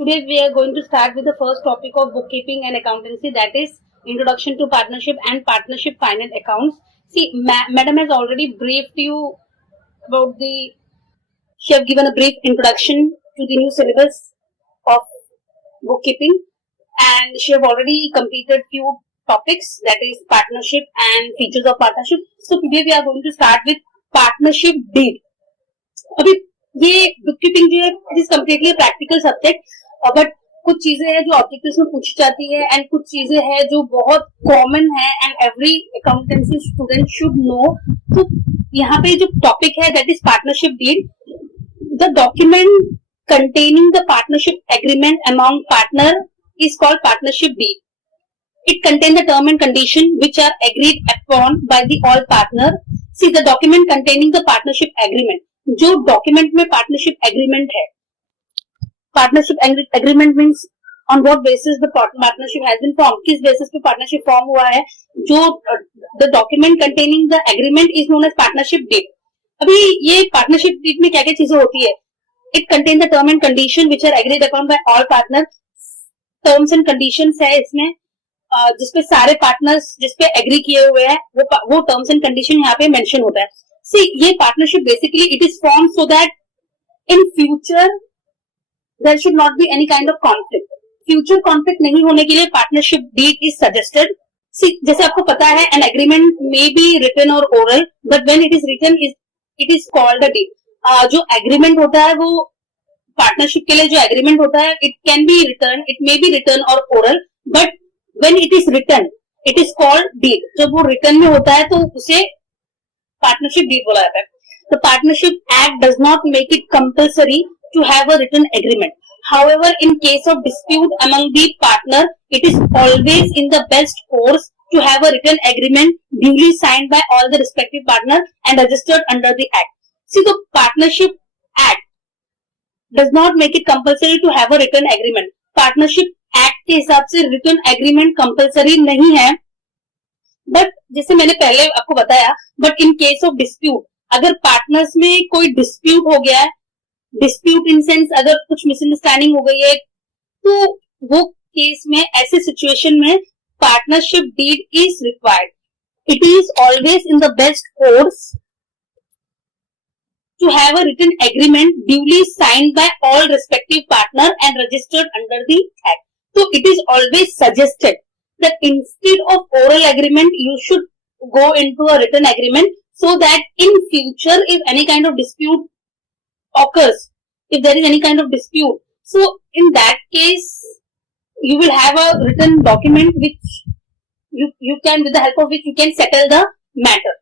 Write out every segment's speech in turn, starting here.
Today we are going to start with the first topic of bookkeeping and accountancy, that is introduction to partnership and partnership finance accounts. See, madam has already briefed you about the. She have given a brief introduction to the new syllabus of bookkeeping, and she have already completed few topics, that is partnership and features of partnership. So today we are going to start with partnership deed. अभी ये bookkeeping जो है it is completely practical subject, but कुछ चीजें हैं जो objectives में पूछी जाती है एंड कुछ चीजें हैं जो बहुत कॉमन है and every accountancy student should know. तो यहाँ पे जो टॉपिक है that is partnership deed. The document containing the partnership agreement among partner is called partnership deed. It contains the term and condition which are agreed upon by the all partner. See, the document containing the partnership agreement. जो document में partnership agreement है, partnership agreement means on what basis the partnership has been form, किस basis पे partnership form हुआ है. जो the document containing the agreement is known as partnership deed. अभी ये पार्टनरशिप डीड में क्या क्या चीजें होती है. It contain the term and condition which are agreed upon by all partner. Terms and conditions है इसमें, जिसपे सारे पार्टनर्स जिसपे एग्री किए हुए हैं वो टर्म्स एंड कंडीशन यहाँ पे मेंशन होता है. सी, ये partnership basically it is form so that in future there should not be any kind of conflict. Future conflict नहीं होने के लिए partnership deed is suggested. See, जैसे आपको पता है an agreement may be written or oral, but when it is written it is called a deed. जो agreement होता है वो पार्टनरशिप के लिए जो एग्रीमेंट होता है it can be written, it may be written or oral, but when it is written it is called deed. जब वो रिटर्न में होता है तो उसे पार्टनरशिप डीड बोला जाता है. The Partnership Act does not make it compulsory to have a written agreement. However, in case of dispute among the partner, it is always in the best course to have a written agreement duly signed by all the respective partner and registered under the Act. See, the Partnership Act does not make it compulsory to have a written agreement. Partnership Act के हिसाब से written agreement compulsory नहीं है, but जैसे मैंने पहले आपको बताया, but in case of dispute, अगर पार्टनर्स में कोई डिस्प्यूट हो गया है, डिस्प्यूट इन सेंस अगर कुछ मिसअंडरस्टैंडिंग हो गई है, तो वो केस में ऐसे सिचुएशन में partnership deed is required. It is always in the best course to have a written agreement duly signed by all respective partner and registered under the Act. So it is always suggested that instead of oral agreement, you should go into a written agreement so that in future, if any kind of dispute occurs, if there is any kind of dispute, so in that case, you will have a written document which you can, with the help of which you can settle the matter.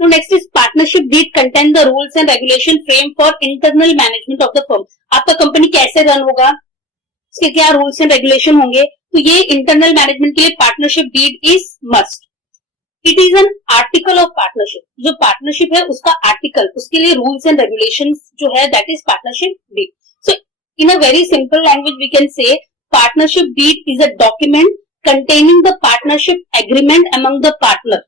So next is partnership deed contain the rules and regulation frame for internal management of the firm. आपका company कैसे run होगा, उसके क्या rules and regulation होंगे, तो ये internal management के लिए partnership deed is must. It is an article of partnership. जो पार्टनरशिप है उसका आर्टिकल, उसके लिए रूल्स एंड रेगुलेशन जो है that is partnership deed. So in a very simple language we can say partnership deed is a document containing the partnership agreement among the partner.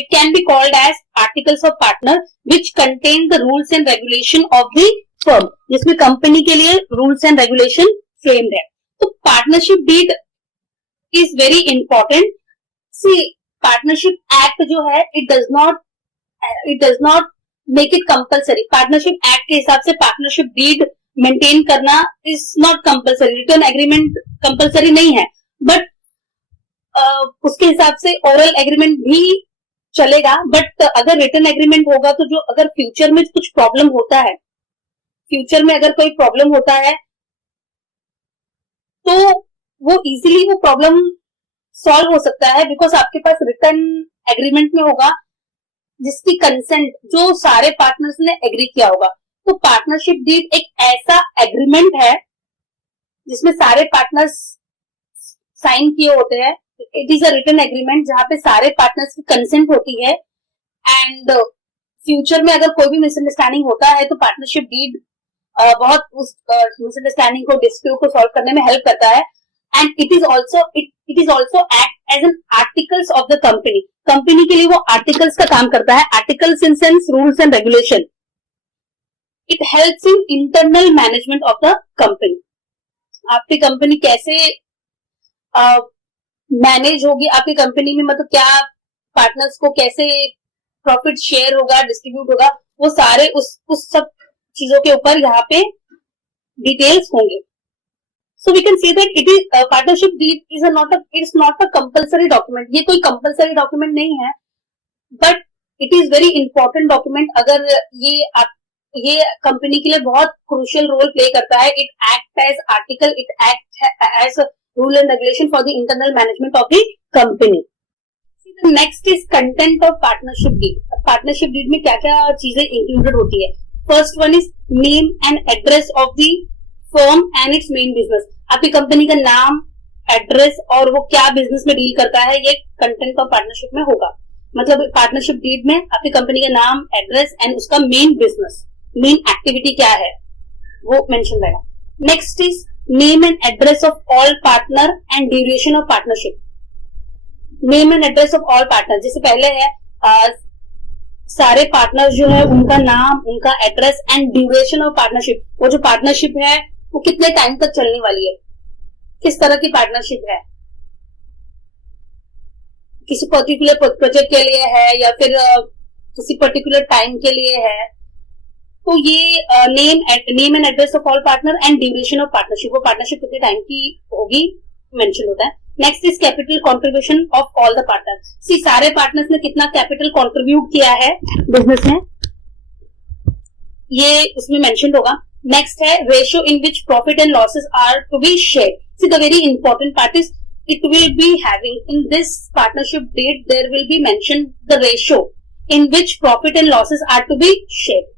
It can be called as articles of partner which contain the rules and regulation of the firm, जिसमें company के लिए rules and regulation framed है. तो partnership deed is very important. See, partnership act जो है it does not make it compulsory. Partnership act के हिसाब से पार्टनरशिप डीड मेंटेन करना is not compulsory. Written agreement compulsory नहीं है, बट उसके हिसाब से ओरल एग्रीमेंट भी चलेगा. बट अगर रिटर्न एग्रीमेंट होगा तो जो अगर फ्यूचर में कुछ प्रॉब्लम होता है, फ्यूचर में अगर कोई प्रॉब्लम होता है तो वो इजीली वो प्रॉब्लम सॉल्व हो सकता है, बिकॉज आपके पास रिटर्न एग्रीमेंट में होगा जिसकी कंसेंट जो सारे पार्टनर्स ने एग्री किया होगा. तो पार्टनरशिप डीड एक ऐसा एग्रीमेंट है जिसमें सारे पार्टनर्स साइन किए होते हैं. It is a written agreement जहां पे सारे पार्टनर्स की कंसेंट होती है, एंड फ्यूचर में अगर कोई भी मिसअंडरस्टैंडिंग होता है तो पार्टनरशिप डीड बहुत उस मिसअंडरस्टैंडिंग को, डिस्प्यूट को सॉल्व करने में हेल्प करता है. And it is also act as an articles of the company. Company के लिए वो आर्टिकल्स का काम करता है. Articles in sense rules and regulation. It helps in internal management of the company. आपकी कंपनी कैसे मैनेज होगी, आपकी कंपनी में मतलब क्या पार्टनर्स को कैसे प्रॉफिट शेयर होगा, डिस्ट्रीब्यूट होगा, वो सारे उस सब चीजों के ऊपर यहाँ पे डिटेल्स होंगे. So we can say that it is partnership deed is not a compulsory document. ये कोई compulsory document नहीं है, but it is very important document. अगर ये कंपनी के लिए बहुत क्रूशियल रोल प्ले करता है. It acts as article, it acts as a rule and regulation for the internal management of the company. The next is content of partnership deed. Partnership deed में क्या क्या चीजें included होती है. First one is name and address of the firm and its main business. आपकी company का नाम, address और वो क्या बिजनेस में डील करता है, ये कंटेंट ऑफ पार्टनरशिप में होगा. मतलब पार्टनरशिप डीड में आपकी कंपनी का नाम, एड्रेस एंड उसका मेन बिजनेस, मेन एक्टिविटी क्या है, वो मेंशन रहेगा. Next is name and address of all partner and duration of partnership. Name and address of all partner, जैसे पहले है सारे पार्टनर जो है उनका नाम, उनका address and duration of partnership. वो जो पार्टनरशिप है वो कितने टाइम तक चलने वाली है, किस तरह की पार्टनरशिप है, किसी पर्टिकुलर प्रोजेक्ट के लिए है या फिर किसी पर्टिकुलर टाइम के लिए है. तो ये name and address of all partner and duration of partnership, वो पार्टनरशिप कितने टाइम की होगी मेंशन होता है. Next is capital contribution of all the partner. See सारे पार्टनर्स ने कितना कैपिटल कॉन्ट्रीब्यूट किया है बिजनेस में, ये उसमें मेंशन होगा. नेक्स्ट है ratio in which profit and losses are to be share. See the very important part is it will be having in this partnership deed, there will be mentioned the ratio in which profit and losses are to be shared.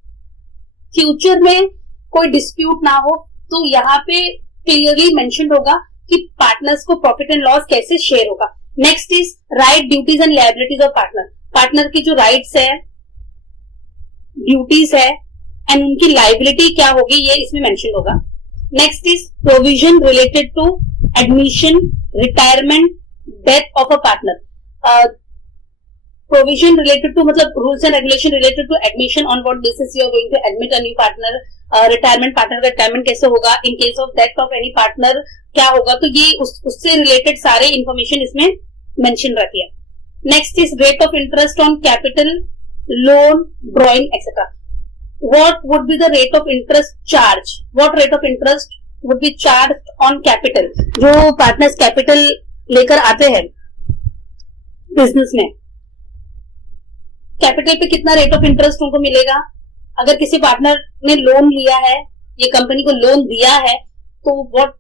Future में कोई dispute ना हो तो यहाँ पे clearly mention होगा कि partners को प्रॉफिट एंड लॉस कैसे शेयर होगा. Next is right, duties and liabilities of partner. Partner की जो राइट्स है, ड्यूटीज है एंड उनकी लायबिलिटी क्या होगी, ये इसमें मेंशन होगा. Next is provision related to admission, retirement, death of a partner. Provision related to मतलब rules and regulation related to admission, on what basis you are going to admit a new partner. Retirement, partner का retirement कैसे होगा, in case of death of any partner क्या होगा. तो ये उससे related सारे इंफॉर्मेशन इसमें मेंशन रहती है. Next is rate of interest on capital, loan, drawing etcetera. What would be the rate of interest charge? What rate of interest would be charged on capital? जो पार्टनर्स कैपिटल लेकर आते हैं business में, capital पे कितना rate of interest उनको मिलेगा. अगर किसी पार्टनर ने लोन लिया है, ये कंपनी को लोन दिया है, तो what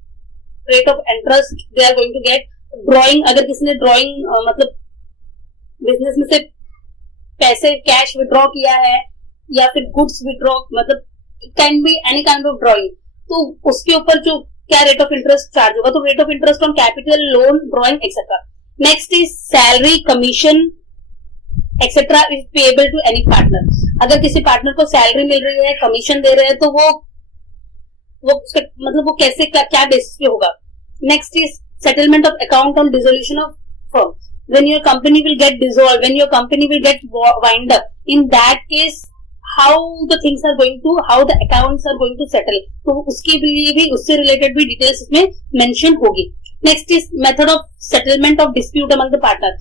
rate of interest they are going to get. Drawing, अगर किसी ने ड्रॉइंग मतलब बिजनेस में से पैसे कैश विड्रॉ किया है या फिर गुड्स विड्रॉ, मतलब can be any kind of drawing, तो उसके ऊपर जो क्या रेट ऑफ इंटरेस्ट चार्ज होगा. तो rate of interest on capital, loan, drawing etcetera. Next is salary, commission etcetera is payable to any partner. अगर किसी पार्टनर को सैलरी मिल रही है, कमीशन दे रहे हैं, तो वो मतलब वो कैसे क्या बेसिस पे होगा. Next is settlement of account on dissolution of firm. When your company will get dissolved, when your company will get wind up, in that case how the things are going to, how the accounts are going to settle. तो उसके लिए भी, उससे related भी details इसमें mention होगी. Next is method of settlement of dispute among the partner.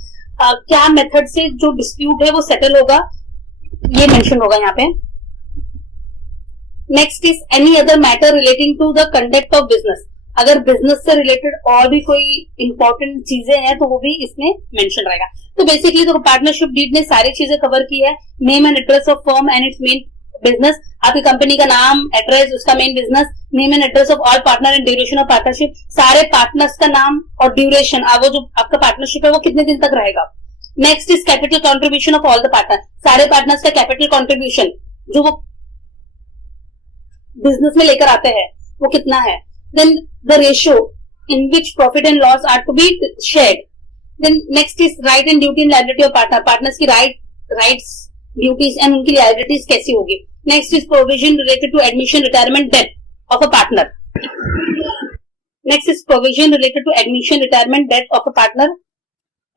क्या method से जो डिस्प्यूट है वो सेटल होगा, ये मेंशन होगा यहाँ पे. Next is any other matter relating to the conduct of business. अगर बिजनेस से रिलेटेड और भी कोई इंपॉर्टेंट चीजें हैं तो वो भी इसमें मेंशन रहेगा. तो बेसिकली तो पार्टनरशिप डीड ने सारी चीजें कवर की है. Name and address of firm and it's main business, आपकी कंपनी का नाम, एड्रेस, उसका main business, name and address of all partner and duration of partnership. सारे पार्टनर्स का नाम और ड्यूरेशन, वो जो आपका पार्टनरशिप है वो कितने दिन तक रहेगा. Next is capital contribution of all the partner. सारे पार्टनर्स का कैपिटल कॉन्ट्रीब्यूशन जो वो बिजनेस में लेकर आते हैं वो कितना है. Then the ratio in which profit and loss are to be shared. Then next is right and duty and liability of partner. Partners की rights, duties and उनकी liabilities कैसी होगी. Next is provision related to admission, retirement, death of a partner. Next is provision related to admission, retirement, death of a partner.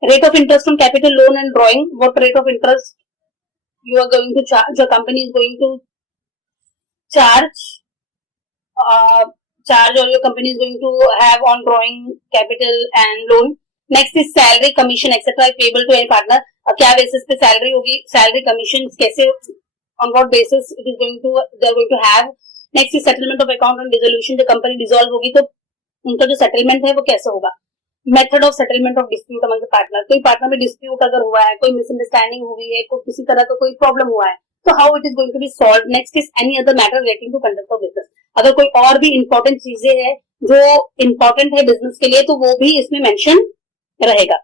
Rate of interest on capital, loan and drawing. What rate of interest you are going to charge, your company is going to charge charge or your company is going to have on drawing capital and loan. Next is salary, commission, etc. payable to any partner. क्या basis पे salary होगी, salary commission कैसे, on what basis it is going to, they are going to have. Next is settlement of account and dissolution. जो company dissolve होगी तो उनका जो settlement है वो कैसे होगा. Method of settlement of dispute among the partner. कोई partner में dispute अगर हुआ है, कोई misunderstanding हुई है, कोई किसी तरह का कोई problem हुआ है, तो how it is going to be solved. Next is any other matter relating to conduct of business. अगर कोई और भी important चीजें हैं जो important है business के लिए तो वो भी इसमें mention रहेगा.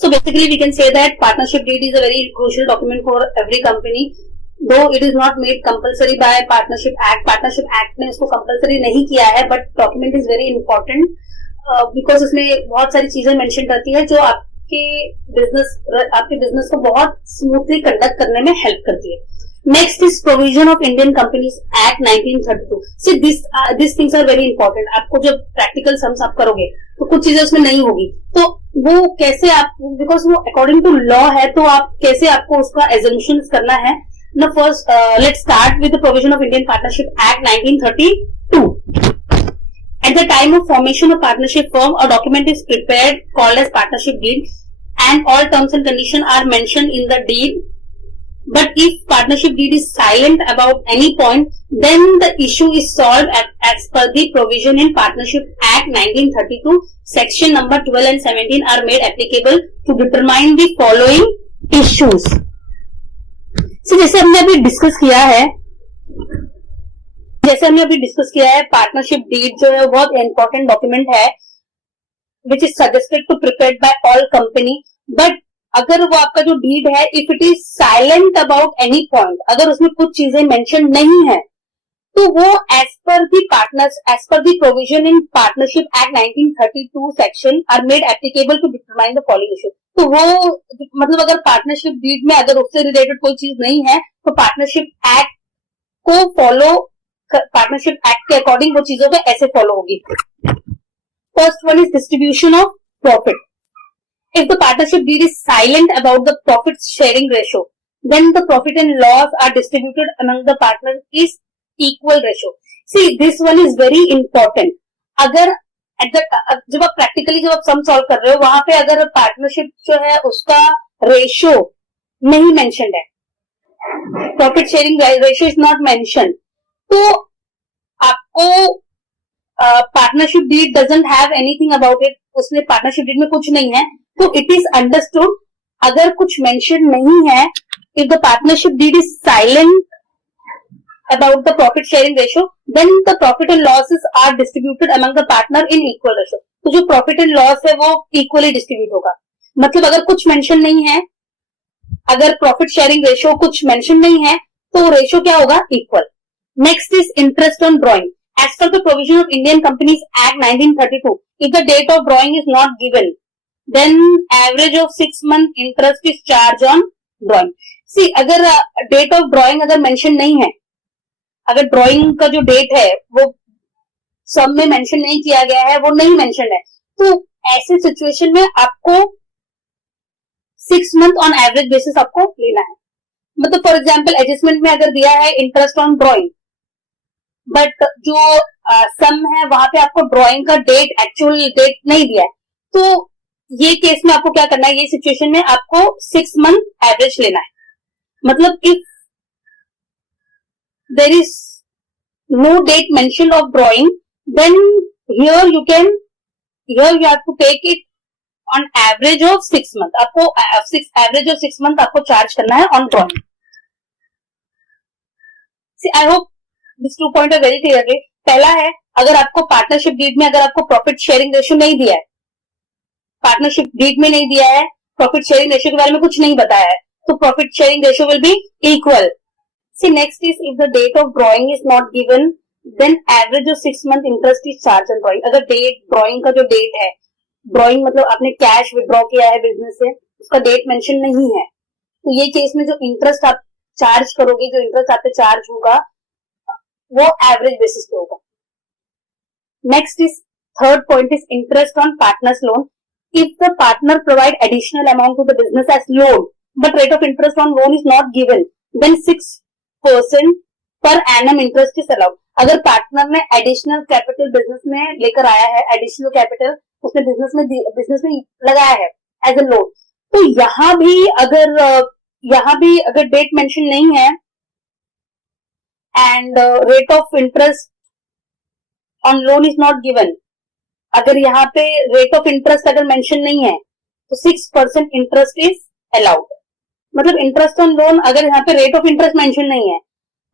So basically we can say that partnership deed is a very crucial document for every company. Though it is not made compulsory by Partnership Act. Partnership Act ने इसको compulsory नहीं किया है, but document is very important because इसमें बहुत सारी चीजें mention करती है जो आपके business को बहुत smoothly conduct करने में help करती है. Next is provision of Indian Companies Act 1932. See these things are very important. आपको जब practical sums आप करोगे तो कुछ चीजें उसमें नहीं होगी, तो वो कैसे आप, because वो according to law है, तो आप कैसे आपको उसका assumptions करना है. Now first let's start with the provision of Indian Partnership Act 1932. At the time of formation of partnership firm, a document is prepared called as partnership deed, and all terms and conditions are mentioned in the deed. But if partnership deed is silent about any point, then the issue is solved as per the provision in Partnership Act 1932. Section number 12 and 17 are made applicable to determine the following issues. So, जैसे हमने अभी discuss किया है, partnership deed जो है बहुत important document है, which is suggested to prepared by all company. But अगर वो आपका जो डीड है, if it is silent about any point, अगर उसमें कुछ चीजें मेंशन नहीं है, तो वो as per the provision in partnership act 1932 section are made applicable to determine the following issue. तो वो मतलब अगर पार्टनरशिप डीड में अगर उससे रिलेटेड कोई चीज नहीं है, तो पार्टनरशिप एक्ट को फॉलो, पार्टनरशिप एक्ट के अकॉर्डिंग वो चीजों पे ऐसे फॉलो होगी. First one is distribution of profit. If the partnership deed is silent about the profit sharing ratio, then the profit and loss are distributed among the partners is equal ratio. See, this one is very important. अगर जब आप practically जब आप sum solve कर रहे हो, वहां पे अगर पार्टनरशिप जो है उसका रेशियो नहीं मेंशन्ड है, profit sharing ratio is not mention, तो आपको partnership deed doesn't have anything about it, उसमें पार्टनरशिप डीड में कुछ नहीं है, तो इट इज अंडरस्टूड अगर कुछ मेंशन नहीं है, if the partnership deed is silent about the profit sharing ratio, then the profit and losses are distributed among the partner in equal ratio. तो जो profit and loss है वो equally distribute होगा. मतलब अगर कुछ mention नहीं है, अगर profit sharing ratio कुछ mention नहीं है, तो ratio क्या होगा? Equal. Next is interest on drawing. As per the provision of Indian Companies Act 1932, if the date of drawing is not given, then average of 6 month interest is charged on drawing. See, अगर date of drawing अगर mention नहीं है, अगर drawing का जो date है वो सब में मेंशन नहीं किया गया है, वो नहीं मेंशन है, तो ऐसे सिचुएशन में आपको 6 मंथ ऑन एवरेज बेसिस आपको लेना है. मतलब फॉर एग्जांपल एडजस्टमेंट में अगर दिया है इंटरेस्ट ऑन ड्राइंग, बट जो सम है वहां पे आपको ड्राइंग का डेट, एक्चुअल डेट नहीं दिया है, तो ये केस में आपको क्या करना है, ये सिचुएशन में आपको 6 मंथ एवरेज लेना है. मतलब if there is no date mentioned of drawing, then here you have to take it on average of 6 month. आपको average of 6 month आपको charge करना है on drawing. See, I hope these 2 points are very clear. पहला है, अगर आपको partnership deed में अगर आपको प्रॉफिट शेयरिंग रेशियो नहीं दिया है, पार्टनरशिप डीड में नहीं दिया है, प्रॉफिट शेयरिंग रेशियो के बारे में कुछ नहीं बताया है, तो profit sharing ratio will be equal. See, next is if the date of drawing is not given, then average of 6 month interest is charged on drawing. अगर डेट, ड्रॉइंग का जो डेट है, ड्रॉइंग मतलब आपने कैश विड्रॉ किया है business से, उसका डेट मेंशन नहीं है, तो ये केस में जो इंटरेस्ट आप चार्ज करोगे, जो इंटरेस्ट आप पे चार्ज होगा, वो एवरेज बेसिस पे होगा. Next is third point is interest on partners loan. If the partner provide additional amount to the business as loan, but rate of interest on loan is not given, then 6% per annum interest is allowed. अगर partner ने additional capital business में लेकर आया है, additional capital उसने business में लगाया है एज अ लोन, तो यहाँ भी अगर डेट मेंशन नहीं है and rate of interest on loan is not given, अगर यहाँ पे रेट ऑफ इंटरेस्ट अगर मेंशन नहीं है तो 6% इंटरेस्ट इज अलाउड। मतलब इंटरेस्ट ऑन लोन, अगर यहाँ पे रेट ऑफ इंटरेस्ट मेंशन नहीं है,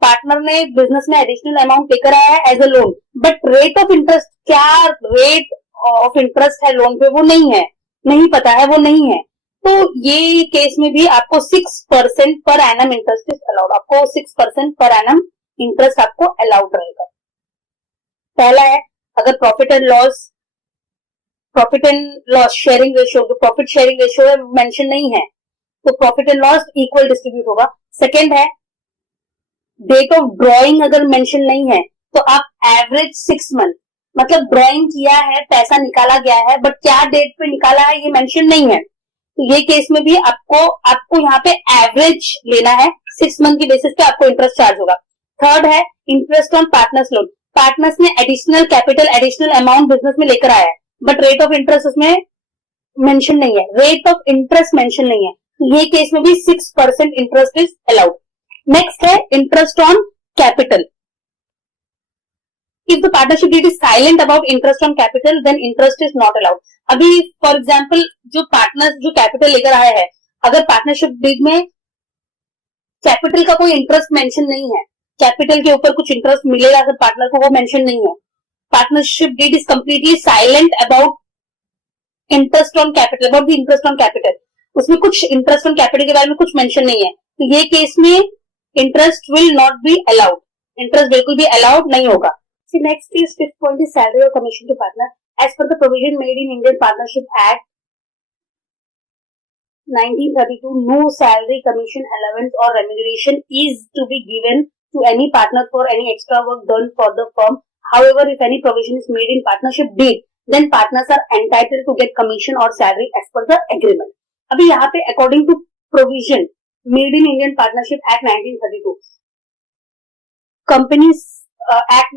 पार्टनर ने बिजनेस में एडिशनल अमाउंट लेकर आया है as a loan, but rate of interest, क्या रेट ऑफ इंटरेस्ट है लोन पे वो नहीं है, नहीं पता है, वो नहीं है, तो ये केस में भी आपको 6% per annum interest is allowed, आपको 6% पर एनम इंटरेस्ट आपको अलाउड रहेगा। पहला है, अगर profit and loss sharing ratio, जो प्रॉफिट शेयरिंग रेशियो है मेंशन नहीं है, तो profit and loss equal distribute होगा। सेकेंड है, डेट ऑफ ड्रॉइंग अगर मेंशन नहीं है तो आप एवरेज 6 मंथ, मतलब ड्रॉइंग किया है, पैसा निकाला गया है, बट क्या डेट पे निकाला है ये मेंशन नहीं है, तो ये केस में भी आपको यहाँ पे एवरेज लेना है, 6 मंथ की बेसिस पे आपको इंटरेस्ट चार्ज होगा। थर्ड है, interest on partners loan, partners ने additional capital, additional amount business में लेकर आया है, बट रेट ऑफ इंटरेस्ट उसमें मेंशन नहीं है, रेट ऑफ इंटरेस्ट मेंशन नहीं है, ये केस में भी 6% इंटरेस्ट इज अलाउड। नेक्स्ट है, interest on capital, if the partnership deed is silent about interest on capital then interest is not allowed. अभी फॉर एग्जाम्पल जो पार्टनर जो कैपिटल लेकर आया है, अगर पार्टनरशिप डीड में कैपिटल का कोई इंटरेस्ट मेंशन नहीं है, कैपिटल के ऊपर कुछ इंटरेस्ट मिलेगा अगर पार्टनर को, वो मेंशन नहीं है, partnership deed is completely silent about interest on capital, about the interest on capital, उसमें कुछ इंटरेस्ट ऑन कैपिटल के बारे में कुछ मेंशन नहीं है, तो ये केस में interest will not be allowed, interest बिल्कुल भी अलाउड नहीं होगा। Next is fifth point is salary और commission to partner. As per the provision made in Indian partnership act 1932, no salary, commission, allowance or remuneration is to be given to any partner for any extra work done for the firm. However, if any provision is made in partnership deed, then partners are entitled to get commission or salary as per the agreement. अभी यहाँ पे according to provision made in Indian Partnership Act 1932, Companies Act,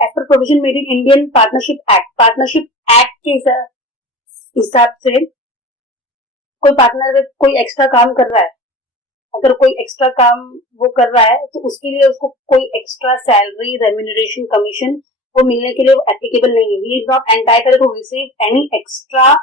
as per provision made in Indian Partnership Act के हिसाब से कोई partner कोई extra काम कर रहा है, अगर कोई एक्स्ट्रा काम वो कर रहा है तो उसके लिए उसको कोई एक्स्ट्रा सैलरी, रेम्यूनरेशन, कमीशन वो मिलने के लिए एप्लीकेबल नहीं है। He is not entitled to receive any extra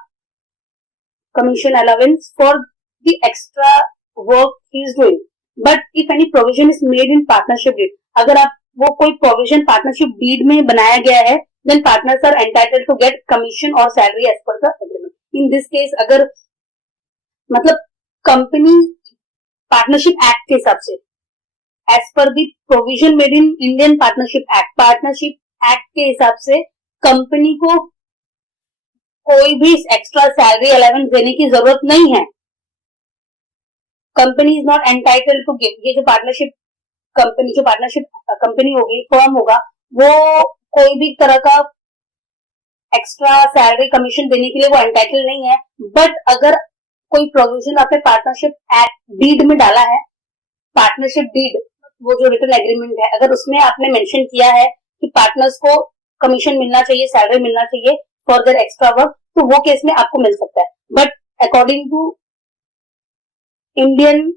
commission allowance for the extra work he is doing, but if any provision is made in partnership deed, अगर आप वो कोई प्रोविजन पार्टनरशिप डीड में बनाया गया है, then partners are entitled to get commission और salary as per the agreement. In this case अगर मतलब कंपनी पार्टनरशिप एक्ट के हिसाब से, as per the provision made in Indian partnership act के हिसाब से कंपनी को कोई भी एक्स्ट्रा सैलरी अलाउंस देने की जरूरत नहीं है। Company is not entitled to give, ये जो पार्टनरशिप कंपनी होगी, फर्म होगा, वो कोई भी तरह का एक्स्ट्रा सैलरी, कमीशन देने के लिए वो एंटाइटल नहीं है। बट अगर कोई प्रोविजन आपने पार्टनरशिप एक्ट डीड में डाला है, पार्टनरशिप डीड वो जो रिटन एग्रीमेंट है, अगर उसमें आपने मेंशन किया है कि पार्टनर्स को कमीशन मिलना चाहिए, सैलरी मिलना चाहिए फॉर देयर एक्स्ट्रा वर्क, तो वो केस में आपको मिल सकता है। But according to Indian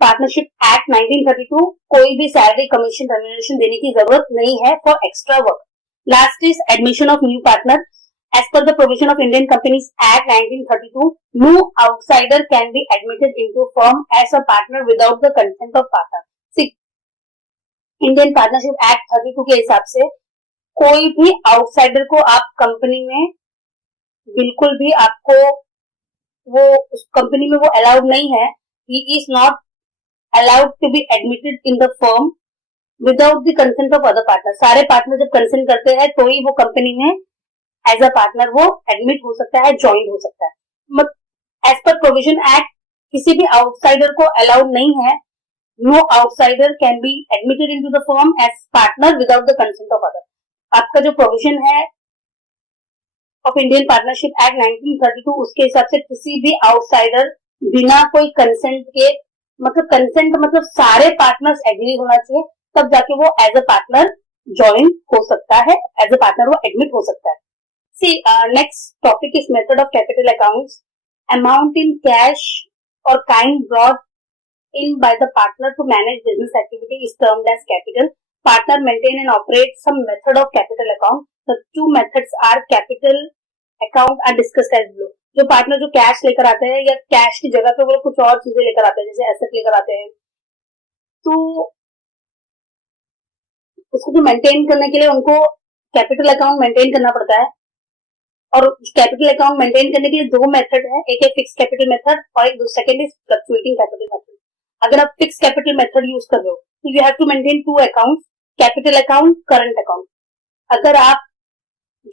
partnership act 1932 कोई भी सैलरी, कमीशन, रेम्यूनरेशन देने की जरूरत नहीं है for extra work. Last is admission of new partner. As per the provision of Indian Companies Act 1932, no outsider can be admitted into firm as a partner without the consent of partner. See, Indian Partnership Act 32 के हिसाब से कोई भी outsider को आप company में बिल्कुल भी आपको वो उस कंपनी में वो अलाउड नहीं है। He is not allowed to be admitted in the firm without the consent of other partners. सारे पार्टनर जब कंसेंट करते हैं तो ही वो कंपनी में एज अ पार्टनर वो एडमिट हो सकता है, ज्वाइन हो सकता है। एज पर प्रोविजन एक्ट किसी भी आउटसाइडर को अलाउड नहीं है। No outsider can be admitted into the firm as partner without the consent of other. आपका जो प्रोविजन है ऑफ इंडियन पार्टनरशिप एक्ट 1932 उसके हिसाब से किसी भी आउटसाइडर बिना कोई कंसेंट के मतलब कंसेंट मतलब सारे पार्टनर्स एग्री होना चाहिए, तब जाके वो एज अ पार्टनर ज्वाइन हो सकता है, एज अ पार्टनर वो एडमिट हो सकता है. See next topic is method of capital accounts. Amount in cash or kind brought in by the partner to manage business activity is termed as capital. Partner maintain and operate some method of capital account. The two methods are capital account are discussed as below. जो partner जो cash लेकर आते हैं या cash की जगह पे वो कुछ और चीजें लेकर आते हैं, जैसे एसेट लेकर आते हैं, तो उसको भी मेंटेन करने के लिए उनको कैपिटल अकाउंट मेंटेन करना पड़ता है. और कैपिटल अकाउंट मेंटेन करने के लिए दो मेथड है, एक है फिक्स कैपिटल मेथड और एक second is fluctuating capital method. अगर आप फिक्स कैपिटल मेथड यूज कर रहे हो तो you have to maintain two account, capital account, current account. अगर आप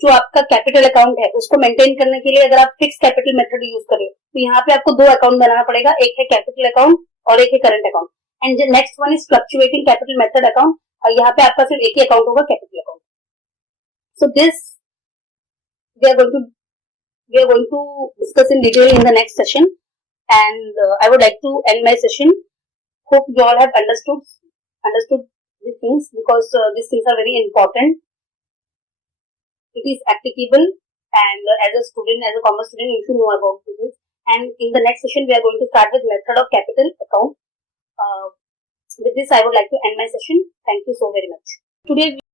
जो आपका कैपिटल अकाउंट है उसको मेंटेन करने के लिए अगर आप फिक्स कैपिटल मेथड यूज कर रहे हो तो यहाँ पे आपको दो अकाउंट बनाना पड़ेगा, एक है कैपिटल अकाउंट और एक है current account. And next one is fluctuating capital method account, और यहाँ पे आपका सिर्फ एक ही अकाउंट होगा, capital account. So this we are going to we are going to discuss in detail in the next session, and I would like to end my session. Hope you all have understood these things, because these things are very important. It is applicable, and as a student, as a commerce student, you should know about this. And in the next session we are going to start with method of capital account. With this I would like to end my session. Thank you so very much. Today